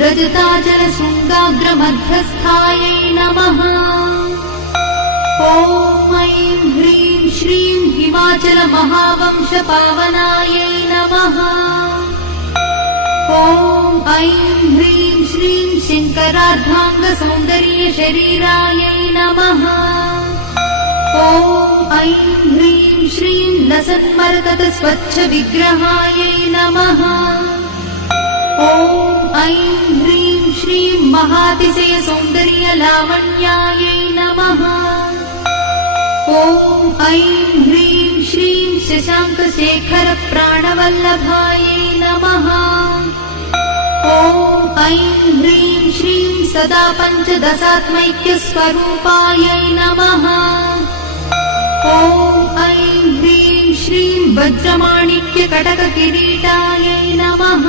रजताचलशृङ्गाग्रमध्यस्थायै नमः। ॐ ऐं ह्रीं श्रीं हिमाचलमहावंशपावनायै नमः। ॐ ऐं ह्रीं श्रीं शङ्करार्धाङ्गसौन्दर्यशरीरायै नमः। ॐ ऐं ह्रीं श्रीं लसन्मरकतस्वच्छविग्रहायै नमः। ॐ ऐं ह्रीं श्रीं महातिशयसौन्दर्यलावण्यायै नमः। ॐ ऐं ह्रीं श्रीं शशाङ्कशेखरप्राणवल्लभायै नमः। ॐ ऐं ह्रीं श्रीं सदा पञ्चदशात्मैक्यस्वरूपायै नमः। ॐ ऐं ह्रीं श्रीं वज्रमाणिक्यकटककिरीटायै नमः।